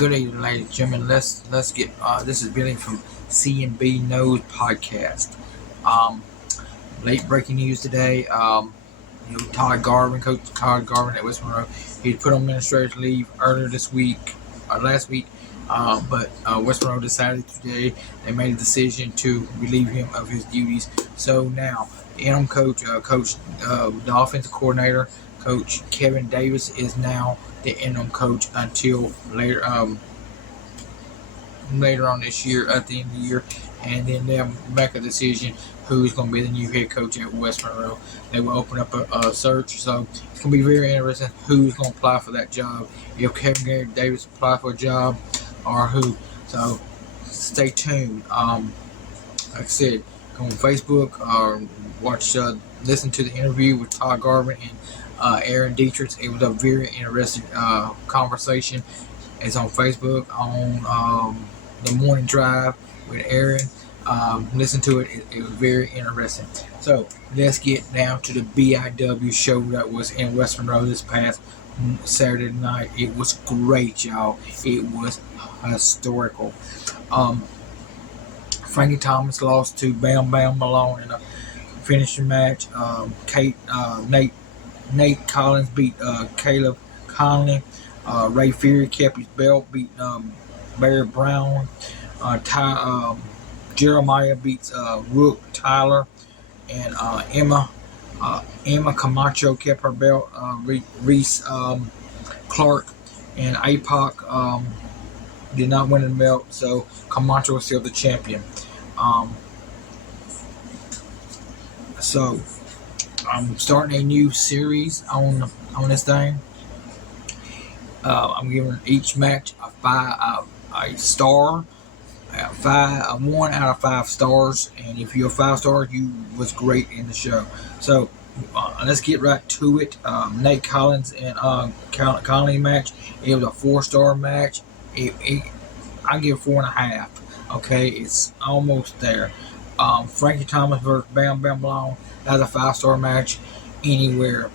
Good evening, ladies and gentlemen. Let's get. This is Billy from C&B Knows podcast. Um, Late breaking news today. Coach Todd Garvin at West Monroe, he put on administrative leave earlier this week, last week. But West Monroe decided today they made a decision to relieve him of his duties. So now the interim coach, the offensive coordinator, Coach Kevin Davis, is now the interim coach until later on this year, at the end of the year, and then they'll make a decision who's going to be the new head coach at West Monroe. They will open up a search, so it's going to be very interesting who's going to apply for that job. If Kevin Davis apply for a job or who. So stay tuned. Like I said, go on Facebook or listen to the interview with Todd Garvin and Aaron Dietrich. It was a very interesting conversation. It's on Facebook on the morning drive with Aaron. Listen to it. It was very interesting. So let's get down to the BIW show that was in West Monroe this past Saturday night. It was great, y'all. It was historical. Frankie Thomas lost to Bam Bam Malone in a finishing match. Nate Collins beat Caleb Conley. Ray Fury kept his belt, beat Barry Brown. Jeremiah beats Rook Tyler, and Emma Camacho kept her belt. Reese Clark and APOC did not win the belt, so Camacho is still the champion. So I'm starting a new series on this thing. I'm giving each match a star. 1 out of 5 stars, and if you're a 5-star, you was great in the show. So let's get right to it. Nate Collins and Conley match. It was a 4-star match. I give 4.5. Okay, it's almost there. Frankie Thomas versus Bam Bam Malone. That's a 5-star match anywhere.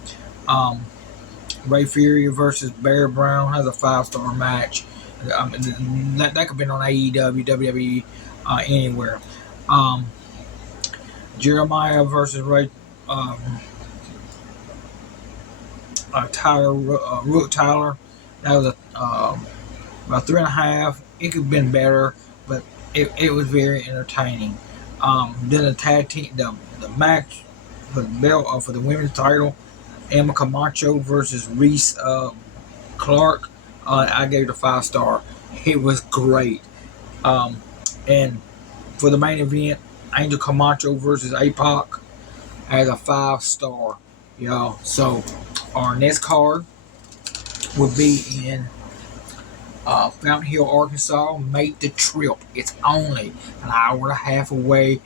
Ray Fury versus Barry Brown has a 5-star match. That could have been on AEW, WWE, anywhere. Jeremiah versus Ray Rook Tyler. That was about 3.5. It could have been better, but it was very entertaining. Then the tag team, the match for the belt for the women's title, Emma Camacho versus Reese Clark. I gave it a 5-star. It was great. And for the main event, Angel Camacho versus APOC has a 5-star. Y'all. So our next card will be in Fountain Hill, Arkansas. Make the trip. It's only an hour and a half away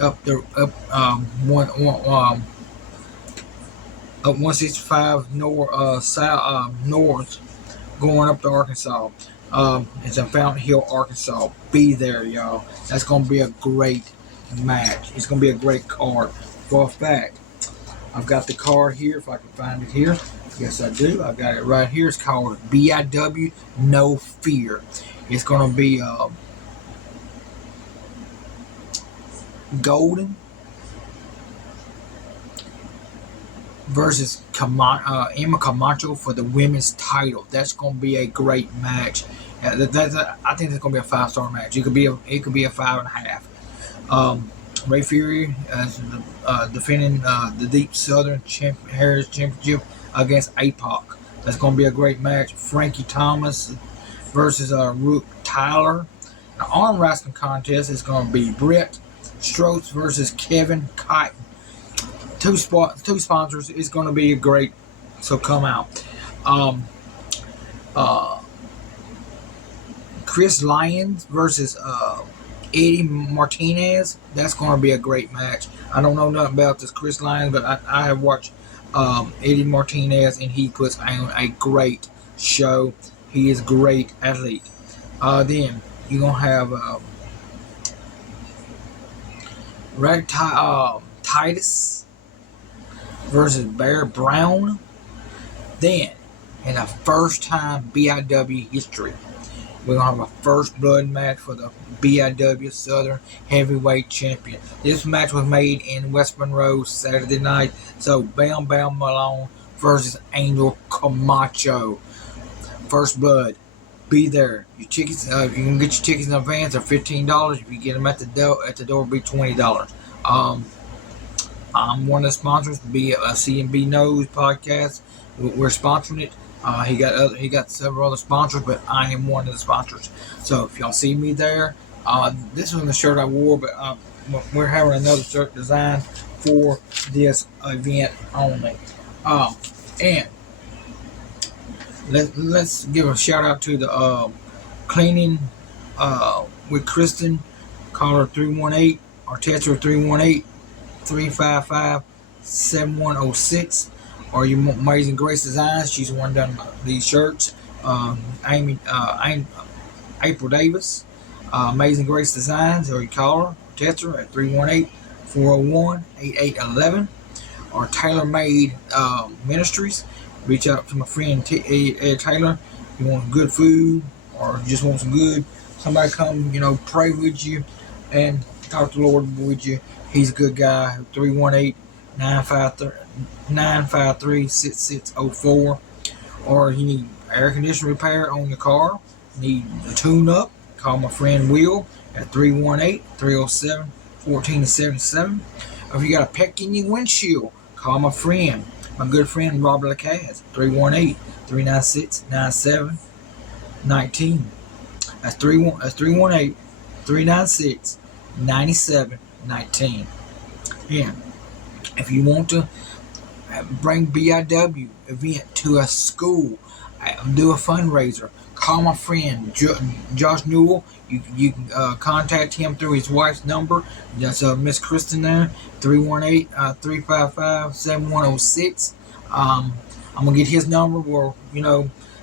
up 165 north, going up to Arkansas. It's in Fountain Hill, Arkansas. Be there, y'all. That's going to be a great match. It's going to be a great card. For a fact, I've got the card here, if I can find it here. Yes, I do. I got it right here. It's called BIW No Fear. It's going to be Golden versus Emma Camacho for the women's title. That's going to be a great match. I think it's going to be a 5-star match. It could be a 5.5. Ray Fury as defending the Deep Southern Heritage Championship against APOC. That's going to be a great match. Frankie Thomas versus Rook Tyler. The arm wrestling contest is going to be Brett Strokes versus Kevin Cotton. Two sponsors. It's going to be great, so come out. Chris Lyons versus Eddie Martinez. That's going to be a great match. I don't know nothing about this Chris Lyons, but I have watched Eddie Martinez, and he puts on a great show. He is a great athlete. Then you're going to have Titus versus Bear Brown. Then, in the first time BIW history, We're going to have a first blood match for the BIW Southern Heavyweight Champion. This match was made in West Monroe Saturday night. So, Bam Bam Malone versus Angel Camacho. First blood. Be there. Your tickets, you can get your tickets in advance. They're $15. If you get them at the door, it'll be $20. I'm one of the sponsors. CNB Knows podcast. We're sponsoring it. He got several other sponsors, but I am one of the sponsors. So if y'all see me there, this was the shirt I wore, but we're having another shirt designed for this event only. And let's give a shout out to the cleaning with Kristen. Call her 318 or text her 318-355-7106. Or your Amazing Grace Designs. She's the one done these shirts. April Davis, Amazing Grace Designs. Or you call her, text her at 318-401-8811. Or Taylor Made Ministries. Reach out to my friend Ed Taylor. If you want good food or just want some good, somebody come, pray with you and talk to the Lord with you. He's a good guy. 318-953-6604. Or you need air conditioner repair on your car, need a tune-up, call my friend Will at 318-307-1477. Or if you got a peck in your windshield, call my good friend Robert Lacaz, 318-396-9719. That's 318-396-9719. Yeah. If you want to bring BIW event to a school, do a fundraiser, call my friend Josh Newell. You can contact him through his wife's number. That's Miss Kristen there, 318-355-7106. I'm gonna get his number,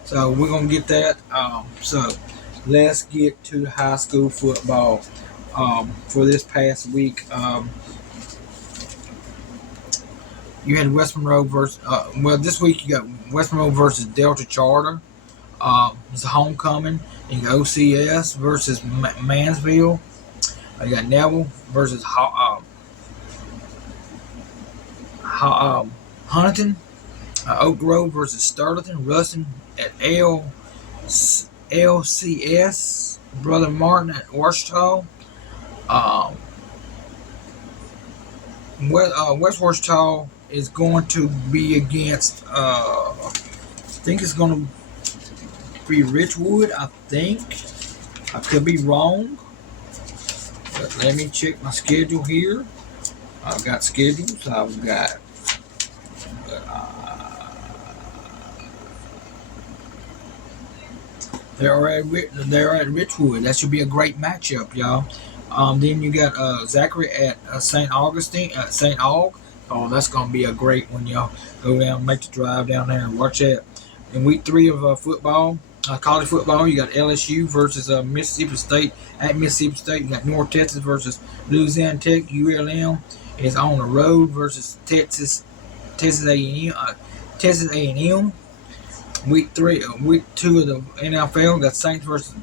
so we're gonna get that. So let's get to the high school football for this past week. You had West Monroe versus, this week you got West Monroe versus Delta Charter. It's a homecoming. You got OCS versus Mansville. You got Neville versus Huntington. Oak Grove versus Sterling. Ruston at LCS. Brother Martin at Washita. West Washita is going to be against, I think it's going to be Richwood, I think. I could be wrong. But let me check my schedule here. I've got schedules. I've got... They're at Richwood. That should be a great matchup, y'all. Then you got Zachary at St. Augustine, St. Aug. Oh, that's going to be a great one, y'all. Go down, make the drive down there and watch that. In week 3 of football, college football, you got LSU versus Mississippi State at Mississippi State. You got North Texas versus Louisiana Tech. ULM is on the road versus Texas A&M. Week 2 of the NFL, got Saints versus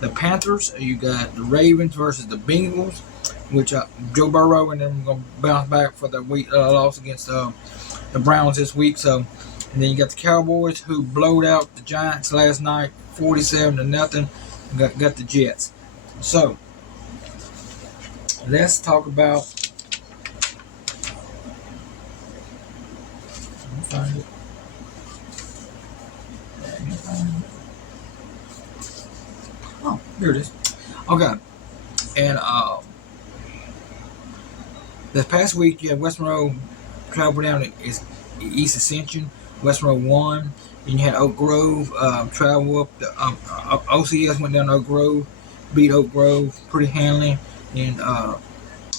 the Panthers. You got the Ravens versus the Bengals, which Joe Burrow and them going to bounce back for the week loss against the Browns this week. So, and then you got the Cowboys who blowed out the Giants last night, 47-0. Got the Jets. So, let's talk about. Let me find it. Oh, here it is. Okay. And this past week, you had West Monroe travel down to East Ascension. West Monroe won. Then you had Oak Grove travel up. OCS went down to Oak Grove, beat Oak Grove pretty handily. And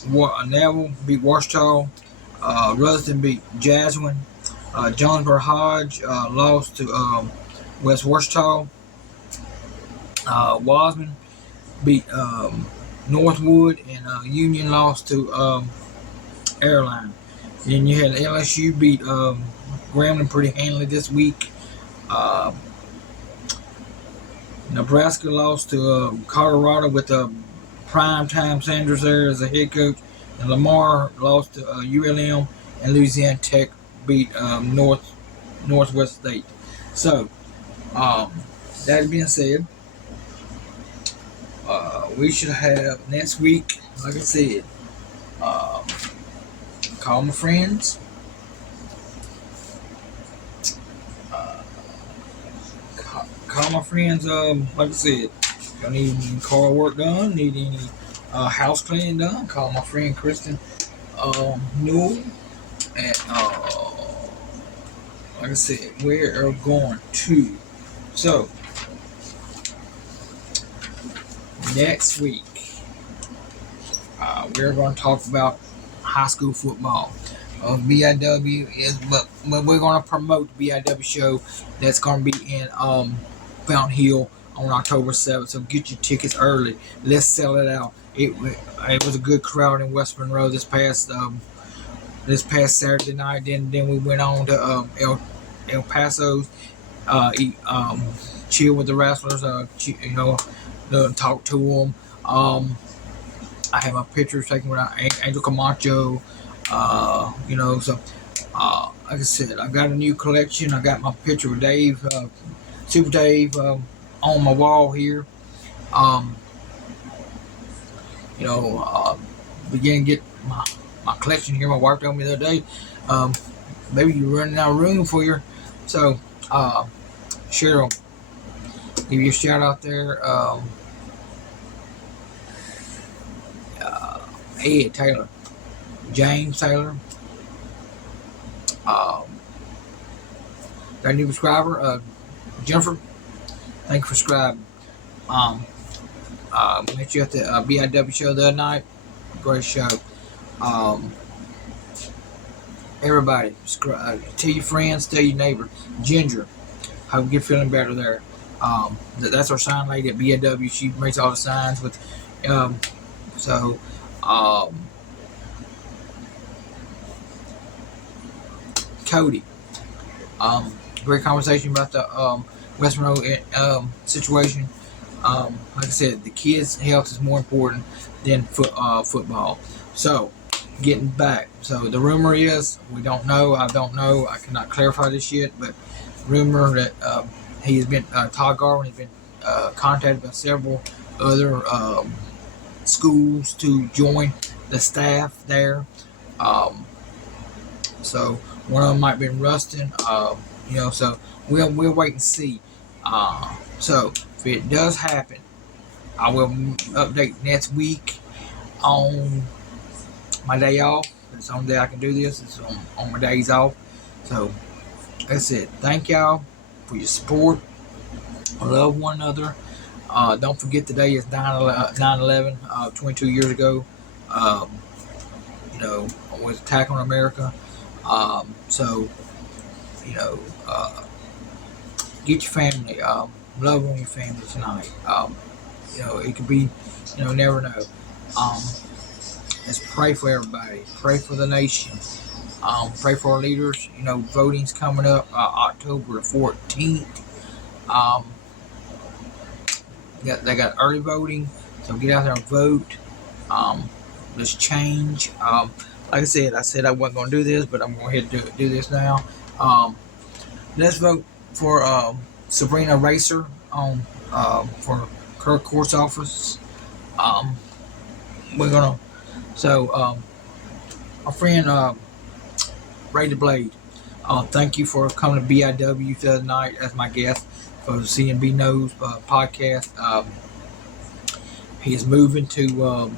Neville beat Washita. Ruston beat Jasmine. Jonesboro Hodge lost to West Washita. Wasman beat Northwood, and Union lost to Airline. Then you had LSU beat Grambling pretty handily this week. Nebraska lost to Colorado with prime time Sanders there as a head coach. And Lamar lost to ULM, and Louisiana Tech beat Northwest State. So, that being said, we should have next week, like I said, call my friends. Call my friends. Like I said, if you need any car work done, need any house cleaning done, call my friend Kristen Newell. And like I said, we are going to. So next week, we're going to talk about high school football. BIW is, but we're going to promote the BIW show that's going to be in Fountain Hill on October 7th. So get your tickets early. Let's sell it out. It was a good crowd in West Monroe this past Saturday night. Then we went on to El Paso, chill with the wrestlers. Talk to them. I have my pictures taken with Angel Camacho. So like I said, I got a new collection. I got my picture with Dave, Super Dave, on my wall here. Beginning to get my collection here. My wife told me the other day, maybe you're running out of room for your. So, Cheryl, give you a shout out there. Ed Taylor, James Taylor, got a new subscriber, Jennifer. Thank you for subscribing. Met you at the BIW show the other night. Great show. Everybody, tell your friends, tell your neighbor. Ginger, hope you're feeling better there. That's our sign lady at BIW. She makes all the signs with. Cody, great conversation about the West Monroe situation. Like I said, the kids' health is more important than football. So, getting back. So the rumor is, we don't know. I don't know. I cannot clarify this yet, but rumor that he has been Todd Garvin has been contacted by several other schools to join the staff there. So one of them might have been Rustin. So we'll wait and see. So if it does happen, I will update next week on my day off. It's the only day I can do this. It's on my days off. So that's it. Thank y'all for your support. Love one another. Don't forget today is 9/11, 22 years ago. Was attack on America. Get your family. Love on your family tonight. It could be, never know. Let's pray for everybody. Pray for the nation. Pray for our leaders. Voting's coming up October the 14th. They got early voting, so get out there and vote. Let's change. Like I said I wasn't going to do this, but I'm going to do this now. Let's vote for Sabrina Racer for her court's office. We're gonna. So, our friend Ray the Blade. Thank you for coming to BIW the other night as my guest for the CNB Knows podcast. He is moving to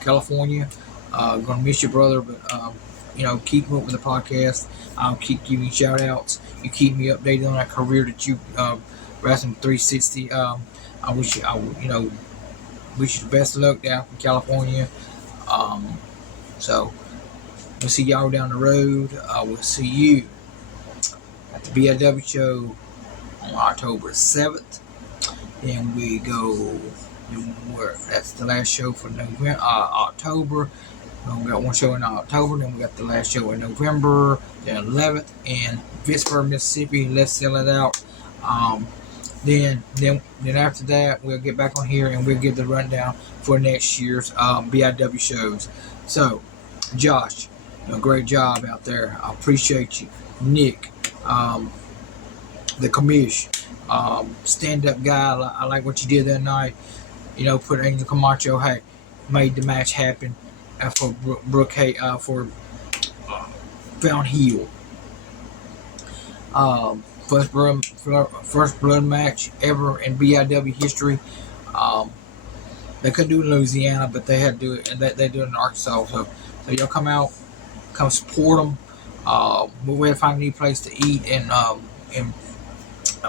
California. Gonna miss your brother, but keep him up with the podcast. I'll keep giving you shout outs. You keep me updated on that career that you wrestling 360. I wish you the best of luck down from California. So we'll see y'all down the road. We'll see you at the BIW show on October 7th. Then we go. That's the last show for November, October. We got one show in October, then we got the last show in November, the 11th in Vicksburg, Mississippi. Let's sell it out. Then after that, we'll get back on here and we'll give the rundown for next year's BIW shows. So, Josh, great job out there. I appreciate you. Nick, the commish, stand-up guy. I like what you did that night. Put Angel Camacho, made the match happen for Brooke, for Fountain Hill. First blood match ever in BIW history. They couldn't do it in Louisiana, but they had to do it, and they do it in Arkansas. So y'all come out, come support them. We'll have to find a new place to eat in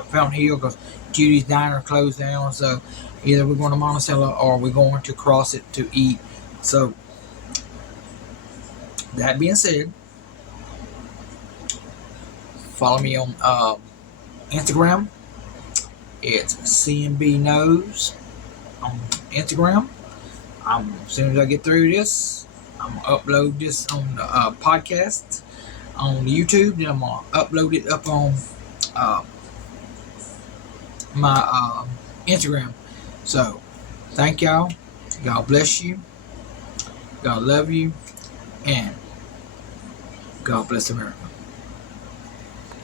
Fountain Hill because Judy's Diner closed down. So either we're going to Monticello or we're going to cross it to eat. So that being said, follow me on Instagram. It's CNB Knows on Instagram. As soon as I get through this, I'm gonna upload this on the podcast on YouTube. Then I'm gonna upload it up on my Instagram. So thank y'all. God bless you. God love you, and God bless America.